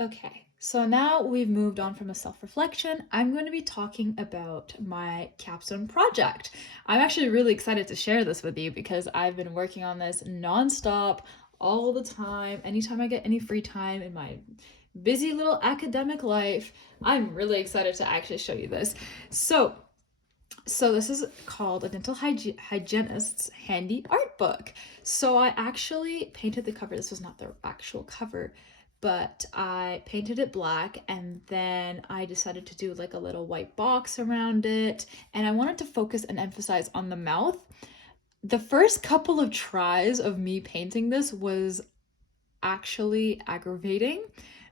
Okay, so now we've moved on from a self-reflection. I'm going to be talking about my capstone project. I'm actually really excited to share this with you because I've been working on this nonstop all the time. Anytime I get any free time in my busy little academic life, I'm really excited to actually show you this. So this is called a dental hygienist's handy art book. So I actually painted the cover. This was not the actual cover, but I painted it black and then I decided to do like a little white box around it. And I wanted to focus and emphasize on the mouth. The first couple of tries of me painting this was actually aggravating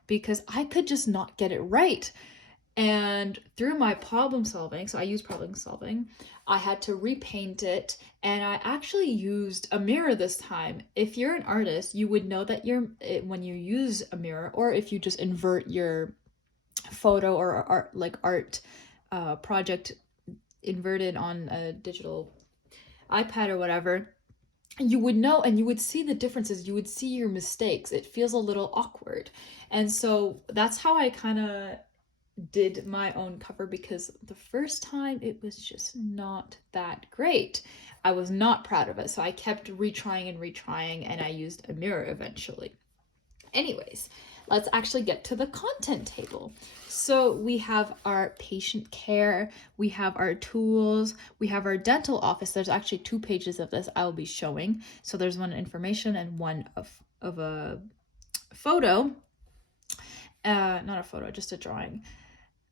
because I could just not get it right. And through my problem solving, so I use problem solving, I had to repaint it and I actually used a mirror this time. If you're an artist, you would know that when you use a mirror or if you just invert your photo or art project inverted on a digital iPad or whatever, you would know and you would see the differences. You would see your mistakes. It feels a little awkward. And so that's how I kind of did my own cover because the first time it was just not that great. I was not proud of it. So I kept retrying and retrying and I used a mirror eventually. Anyways, let's actually get to the content table. So we have our patient care, we have our tools, we have our dental office. There's actually 2 pages of this I'll be showing. So there's one information and one of a photo. Not a photo, just a drawing.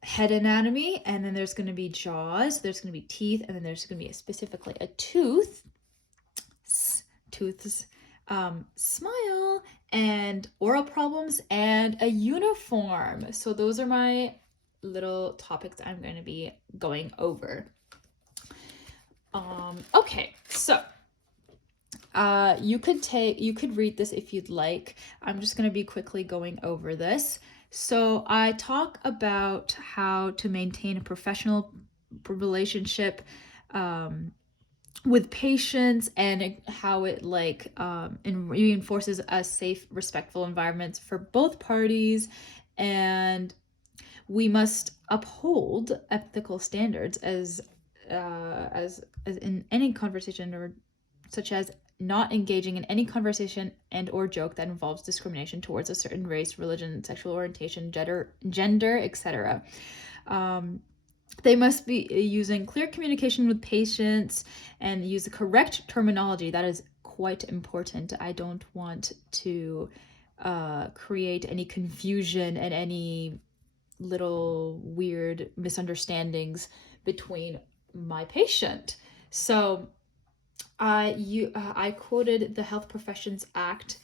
Head anatomy, and then there's going to be jaws, there's going to be teeth, and then there's going to be specifically a tooth, tooths, smile, and oral problems, and a uniform. So those are my little topics I'm going to be going over. Okay, so you could read this if you'd like. I'm just going to be quickly going over this. So I talk about how to maintain a professional relationship with patients and how it reinforces a safe, respectful environments for both parties, and we must uphold ethical standards as in any conversation, or such as not engaging in any conversation and or joke that involves discrimination towards a certain race, religion, sexual orientation, gender, etc. They must be using clear communication with patients and use the correct terminology. That is quite important. I don't want to create any confusion and any little weird misunderstandings between my patient. So I quoted the Health Professions Act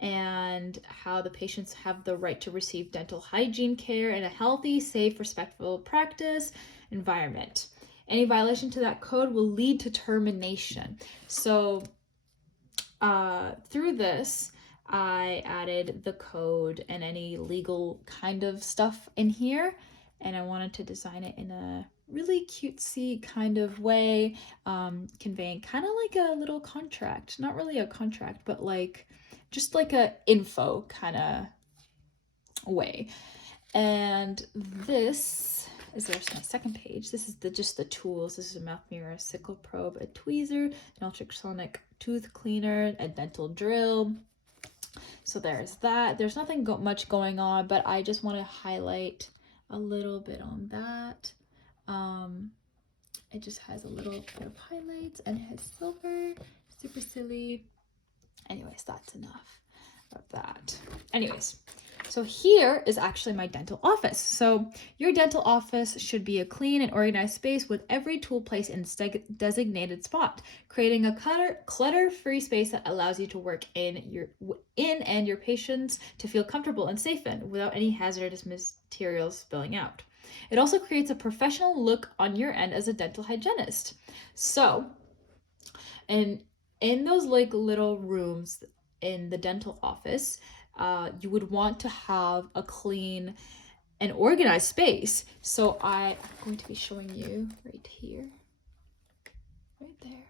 and how the patients have the right to receive dental hygiene care in a healthy, safe, respectful practice environment. Any violation to that code will lead to termination. So through this, I added the code and any legal kind of stuff in here, and I wanted to design it in a really cutesy kind of way, conveying kind of like a little contract. Not really a contract, but like just like a info kind of way. And this is there's my second page. This is just the tools. This is a mouth mirror, a sickle probe, a tweezer, an ultrasonic tooth cleaner, a dental drill. So there's that. There's nothing much going on, but I just want to highlight a little bit on that. It just has a little bit of highlights and it has silver, super silly. Anyways, that's enough of that. Anyways, so here is actually my dental office. So your dental office should be a clean and organized space with every tool placed in its designated spot, creating a clutter-free space that allows you to work in and your patients to feel comfortable and safe in without any hazardous materials spilling out. It also creates a professional look on your end as a dental hygienist. So, and in those like little rooms in the dental office, you would want to have a clean and organized space. So I'm going to be showing you right here, right there.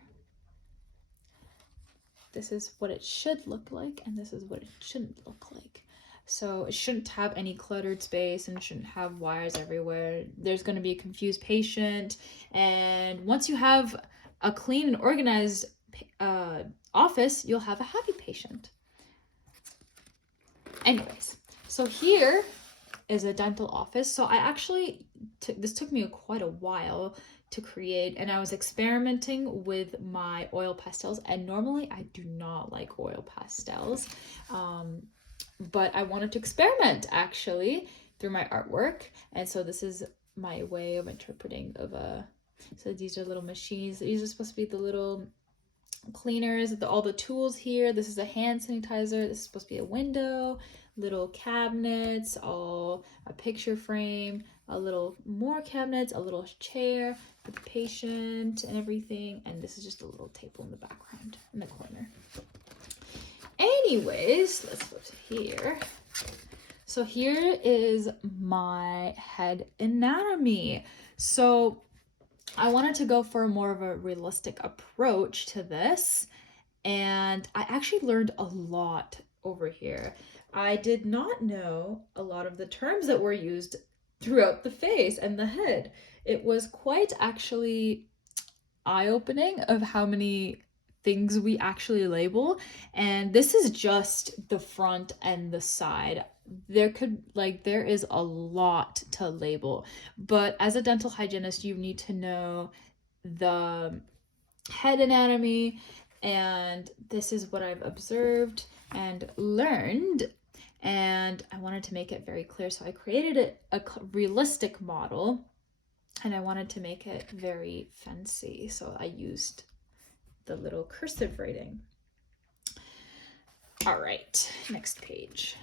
This is what it should look like, and this is what it shouldn't look like. So it shouldn't have any cluttered space and shouldn't have wires everywhere. There's going to be a confused patient. And once you have a clean and organized office, you'll have a happy patient. Anyways, so here is a dental office. So I actually, this took me quite a while to create, and I was experimenting with my oil pastels, and normally I do not like oil pastels. But I wanted to experiment actually through my artwork. And so this is my way of interpreting of so these are little machines. These are supposed to be the little cleaners, all the tools here. This is a hand sanitizer. This is supposed to be a window, little cabinets, all a picture frame, a little more cabinets, a little chair for the patient and everything. And this is just a little table in the background in the corner. Anyways, let's go to here. So here is my head anatomy. So I wanted to go for more of a realistic approach to this, and I actually learned a lot over here. I did not know a lot of the terms that were used throughout the face and the head. It was quite actually eye-opening of how many things we actually label, and this is just the front and the side. There is a lot to label, but as a dental hygienist you need to know the head anatomy, and this is what I've observed and learned, and I wanted to make it very clear, so I created a realistic model, and I wanted to make it very fancy, so I used the little cursive writing. All right, next page.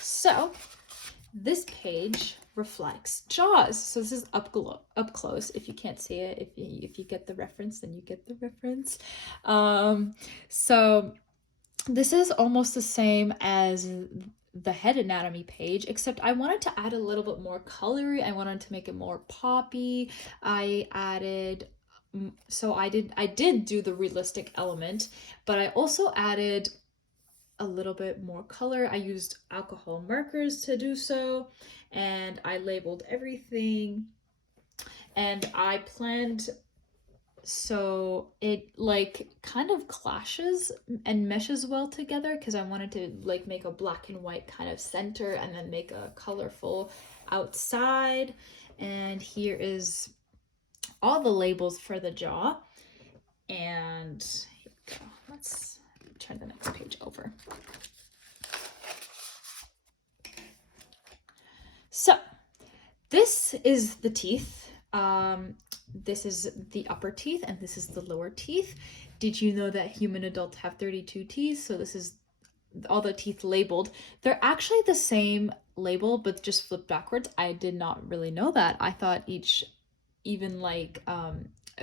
So this page reflects jaws. So this is up close. If you can't see it, if you get the reference, then you get the reference. So this is almost the same as the head anatomy page, except I wanted to add a little bit more colory. I wanted to make it more poppy. I did do the realistic element, but I also added a little bit more color. I used alcohol markers to do so, and I labeled everything, and I planned so it kind of clashes and meshes well together, because I wanted to make a black and white kind of center and then make a colorful outside. And here is all the labels for the jaw, and here we go. Let's turn the next page over. So this is the teeth. This is the upper teeth, and this is the lower teeth. Did you know that human adults have 32 teeth? So this is all the teeth labeled. They're actually the same label, but just flipped backwards. I did not really know that. I thought even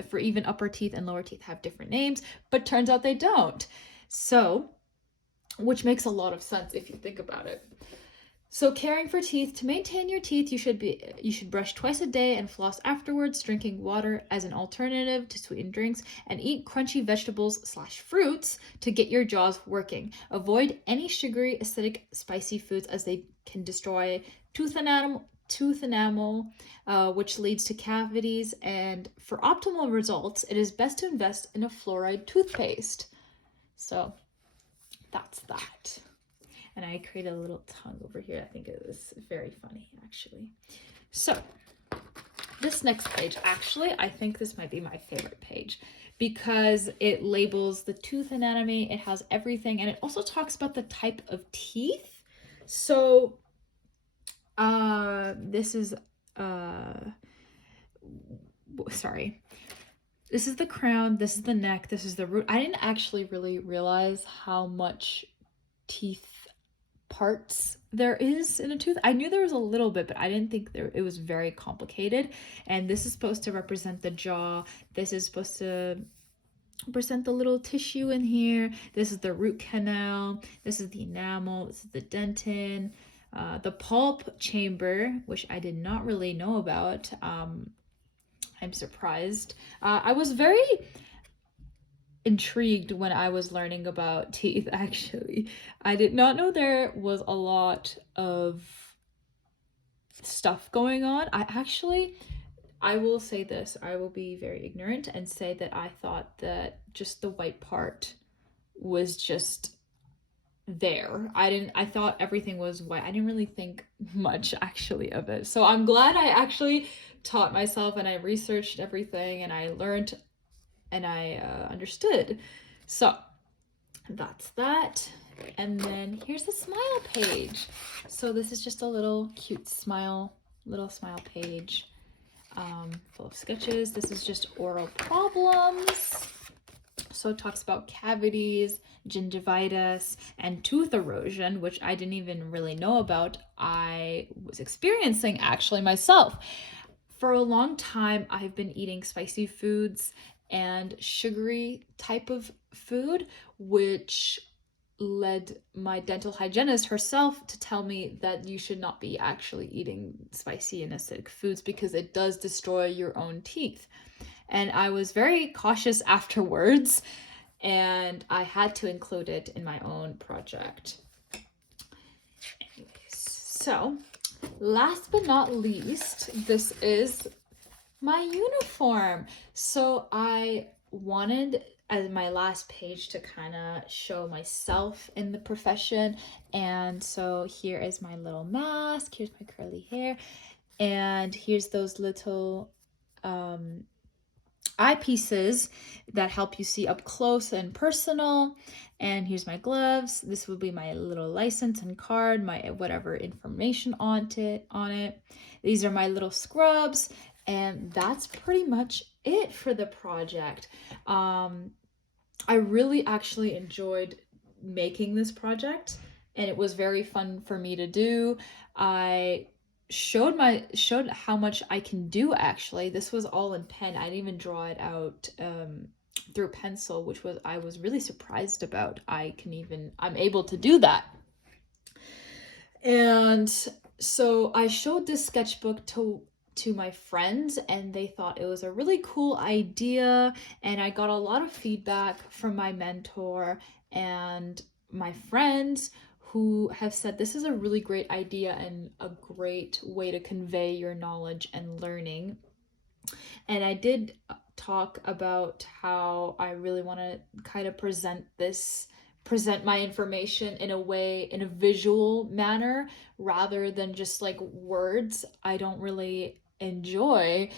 for even upper teeth and lower teeth have different names, but turns out they don't. So, which makes a lot of sense if you think about it. So caring for teeth. To maintain your teeth, you should brush twice a day and floss afterwards, drinking water as an alternative to sweetened drinks, and eat crunchy vegetables/fruits to get your jaws working. Avoid any sugary, acidic, spicy foods, as they can destroy tooth enamel, which leads to cavities. And for optimal results, it is best to invest in a fluoride toothpaste. So that's that. And I created a little tongue over here. I think it was very funny, actually. So this next page, actually, I think this might be my favorite page, because it labels the tooth anatomy. It has everything, and it also talks about the type of teeth. So this is sorry. This is the crown, this is the neck, this is the root. I didn't actually really realize how much teeth parts there is in a tooth. I knew there was a little bit, but I didn't think it was very complicated. And this is supposed to represent the jaw. This is supposed to represent the little tissue in here. This is the root canal. This is the enamel. This is the dentin. The pulp chamber, which I did not really know about. I'm surprised. I was very intrigued when I was learning about teeth, actually. I did not know there was a lot of stuff going on. I will say this, I will be very ignorant and say that I thought that just the white part was just there. I thought everything was white. I didn't really think much actually of it. So I'm glad I actually taught myself and I researched everything and I learned and I understood. So that's that. And then here's the smile page. So this is just a little cute little smile page full of sketches. This is just oral problems. So it talks about cavities, gingivitis, and tooth erosion, which I didn't even really know about. I was experiencing actually myself. For a long time, I've been eating spicy foods and sugary type of food, which led my dental hygienist herself to tell me that you should not be actually eating spicy and acidic foods because it does destroy your own teeth. And I was very cautious afterwards, and I had to include it in my own project. Anyways, so last but not least, this is my uniform. So I wanted as my last page to kind of show myself in the profession, and so here is my little mask, here's my curly hair, and here's those little eyepieces that help you see up close and personal. And here's my gloves. This will be my little license and card, my whatever information on it. These are my little scrubs, and that's pretty much it for the project. I really actually enjoyed making this project, and it was very fun for me to do. I showed how much I can do actually. This was all in pen. I didn't even draw it out through pencil, which was I was really surprised about. I'm able to do that. And so I showed this sketchbook to my friends, and they thought it was a really cool idea, and I got a lot of feedback from my mentor and my friends who have said this is a really great idea and a great way to convey your knowledge and learning. And I did talk about how I really want to kind of present my information in a visual manner rather than just like words. I don't really enjoy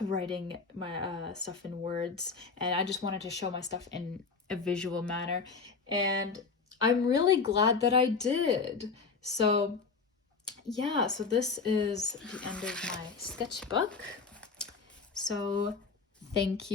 writing my stuff in words, and I just wanted to show my stuff in a visual manner, and I'm really glad that I did. So yeah, so this is the end of my sketchbook. So thank you.